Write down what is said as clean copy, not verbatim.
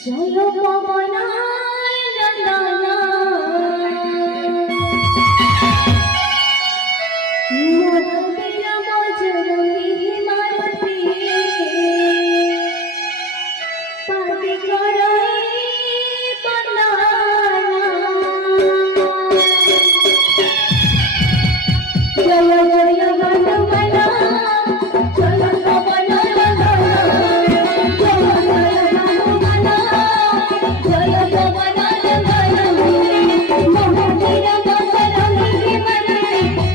জয় পবনায় নন্দনা মহাবীর বজরঙ্গী মারুতি পাতি করাই বন্দনা জয় জয় হনুমানা জয় পবন মহাবীর বজরঙ্গী মারুতি